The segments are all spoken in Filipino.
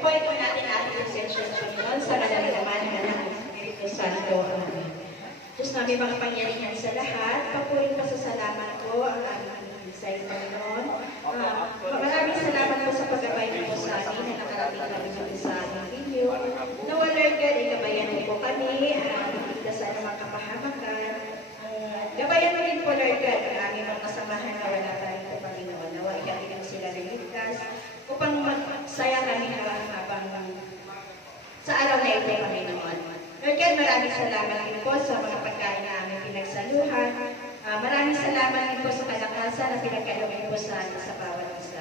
po ito natin ating session ngayon sa ngalan naman ng Anak ng Espiritu Santo. Diyos namin makapangyarihan sa lahat, papurin pasasalamat ko ang aming sa Panginoon. Maraming salamat po sa paggabay niyo po sa amin na nakarating kami sa aming video. Nawa Lord God, gabayan niyo po kami, kita sa anumang kapahamakan. Gabayan mo rin po Lord God ang aming mga kasamahan na wala tayo po Panginoon. Nawa ikatigin sila liligtas upang magsaya kami habang sa araw na ito Panginoon. Lord God, maraming salamat din po sa mga pagkain na aming pinagsaluhan. Maraming salamat din po sa kalakasan na pinagkaloob po sa amin sa bawat isa.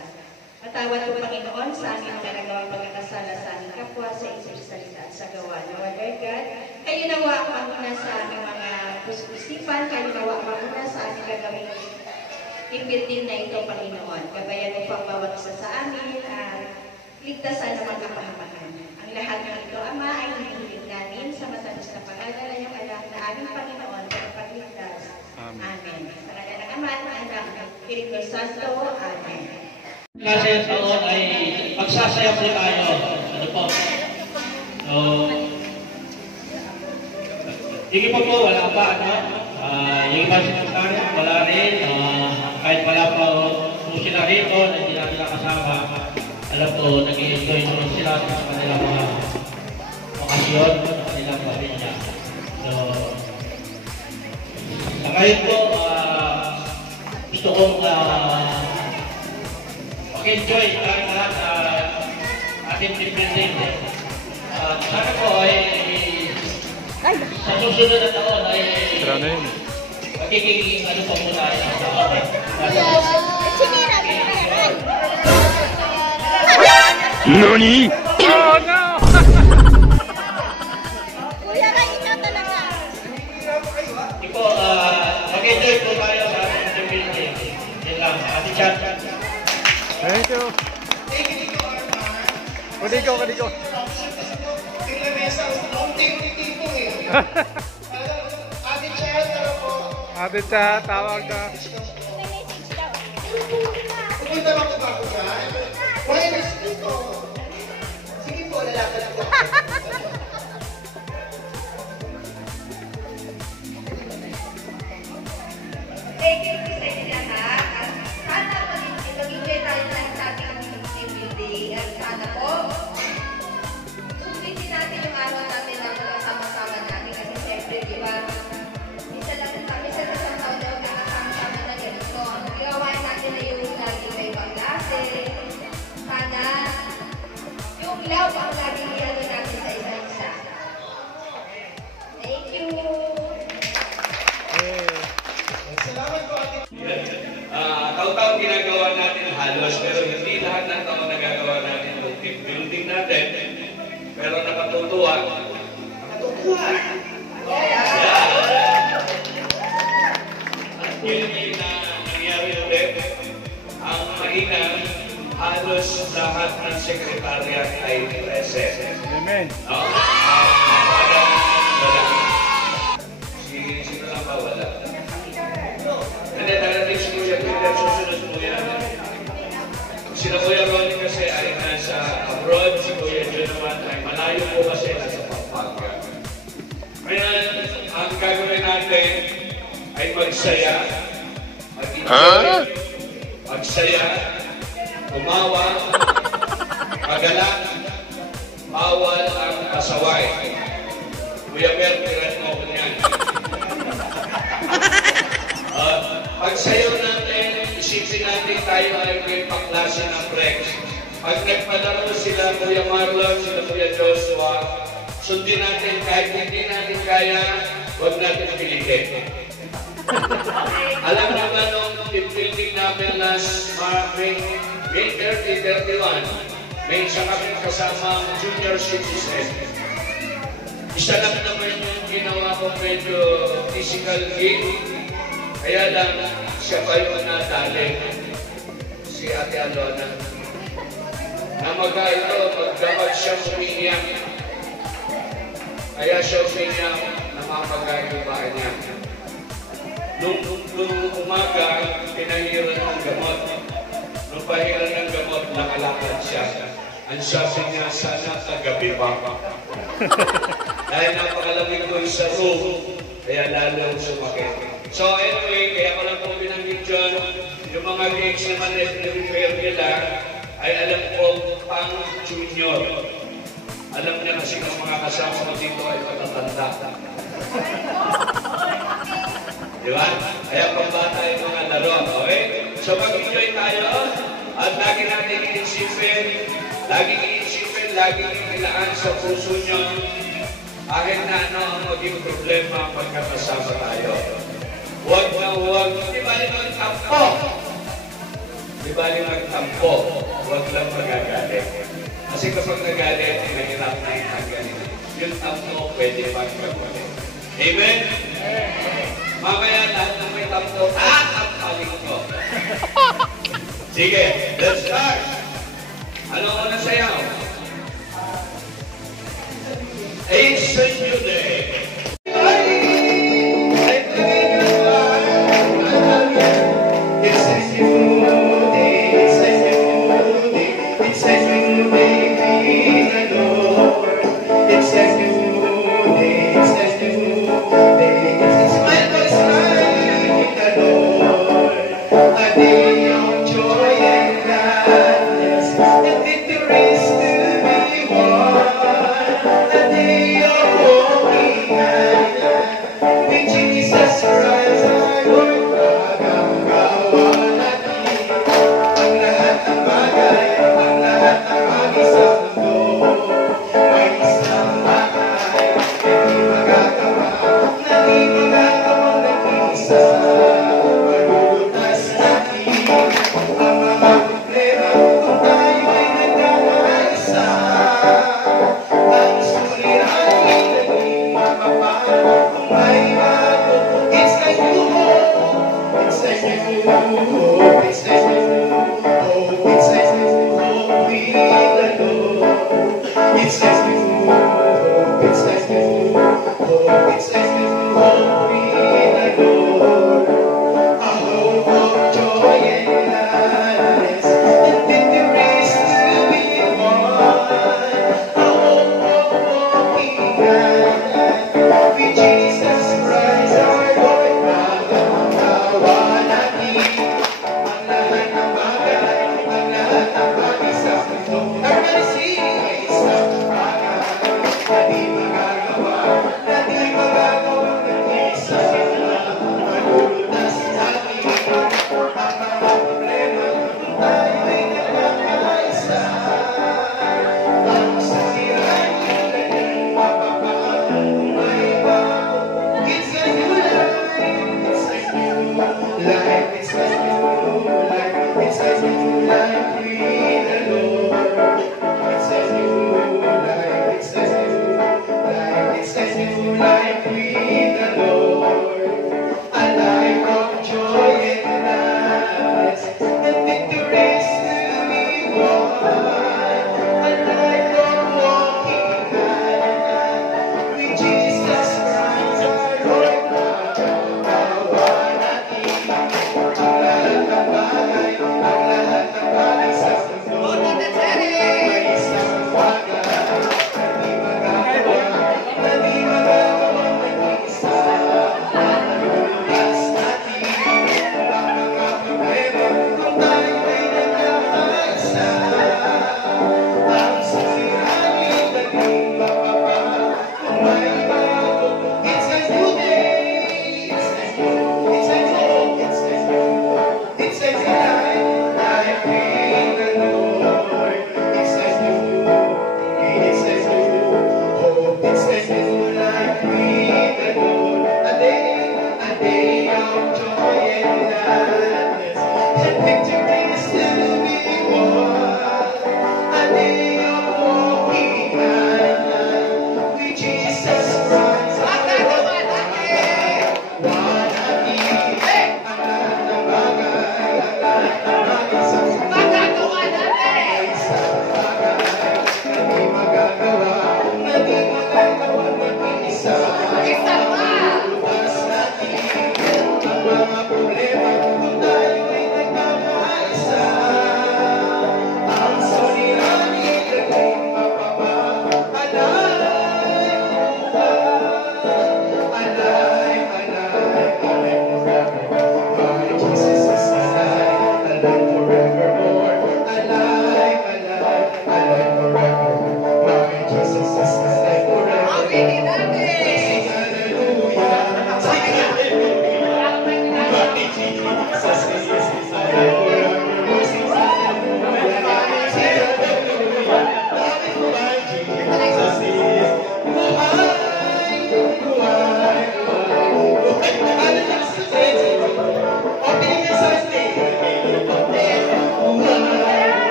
Matawad po Panginoon sa aming mga nagawang pagkakasala sa aming kapwa, sa isip, salita at sa gawa. Nawa Lord God, kayo nawa muna sa aming mga puso-isipan, kayo nawa muna sa aming gagawin team building na ito Panginoon. Gabayan mo po ang bawat isa sa amin at ligtasan ang mga kapahamakan. Ang lahat ng ito, Ama, ay hinihiling namin sa matabos na pangalan ng iyong anak na aming Panginoon para pagligtas. Amen. Sa ngalan ng Ama at ng Anak ng Espiritu Santo. Amen. Kasi yung taon ay magsasaya po tayo. Ano po? So, sige po po, wala pa, ano? Yung iba sinasari, wala rin. Kahit wala pa po sila rito, na hindi natin nakasama. Alam po, nag-i-enjoy naman sila sa kanilang mga okasyon, sa kanilang pamilya. So, sa ngayon po, gusto kong mag-enjoy tayo lahat sa ating team building. Sana po ay sa susunod na taon ay magiging ano po po tayo. NANI?! Oh no! Kuya ka ito talaga. Iko, mag-enjoy po tayo sa ating team building. Yan lang, Ate Chat. Thank you. Kadigo. Ate Chat, tawag ka. Pupunta ba ako dyan? Buenas dito. Sige po, lalakad ako. Thank you sa inyo lahat. Sana mag-enjoy tayo sa ating team building. At sana po, sulitin natin yung araw natin na sama-sama natin. Kasi siyempre, di ba, isa sa isang taon na magkakasama-sama na ganito. Ang gawain natin na yung lagi may pag-ase. Sana, yung love ang laging iano natin sa isa-isa. Thank you! Salamat po, Ate. Taon-taon ginagawa natin halos, pero hindi lahat ng taon nagagawa natin yung team building natin. Pero nakatutuwa. At yun na nangyari ulit. Ang mahina, halos lahat ng sekretariat ay present. Amen. No? Wala. Sino lang ba wala? Hindi, darating si Kuya Peter, susunod po yan. Sila Kuya Ronnie kasi ay nasa abroad, si Kuya John naman ay malayo po kasi nasa Pampanga. Ngayon, ang gagawin natin ay magsaya, mag-enjoy, magsaya, umawa, magalak, bawal ang pasaway. Kuya Bert, tiran mo ko niyan. Pagsayaw natin, isipin natin tayo ay may paklase ng break. Pag nagpalaro sila Kuya Marlon, sila Kuya Joshua, sundin natin kahit hindi natin kaya, huwag natin pilitin. Alam naman nung team building namin last May 30, 31, may isa kami kasama junior citizen. Isa lang naman yung ginawa ko medyo physical game. Kaya lang, siya pa yung nadali, si Ate Alona. Namaga ito, magdapat siya umiiyak. Kaya siya umiiyak, namamaga yung bahay niya. Nung umaga, pinahiran ng gamot. Nung pahiran ng gamot, nakalakad siya. Ang sabi niya, sana kagabi pa. Dahil napakalamig ko sa room, kaya lalo sumakit. So anyway, kaya ko lang po binanggit dyan, yung mga gigs naman na repair nila, ay alam ko pang junior. Alam niya kasi ng mga kasama ko dito ay patatanda. Di ba? Kaya pambata yung mga laro, okay? So mag-enjoy tayo, at lagi natin iisipin, lagi yung ilaan sa puso nyo, kahit na ano ang maging problema pagkakasama tayo. Huwag, di ba rin magtampo? Di ba rin magtampo? Huwag lang magagalit. Kasi kapag nagalit, mahirap na yung hangganin. Yung tampo, pwede pang gagawin. Amen? Mamaya lahat ng may tampo, tapaling ko. Sige, let's start. Ano ko na sayaw? It's a new day. Victories to be won, a day of hope.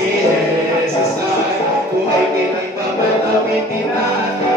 Jesus ay buhay pinagpapalawitin natin.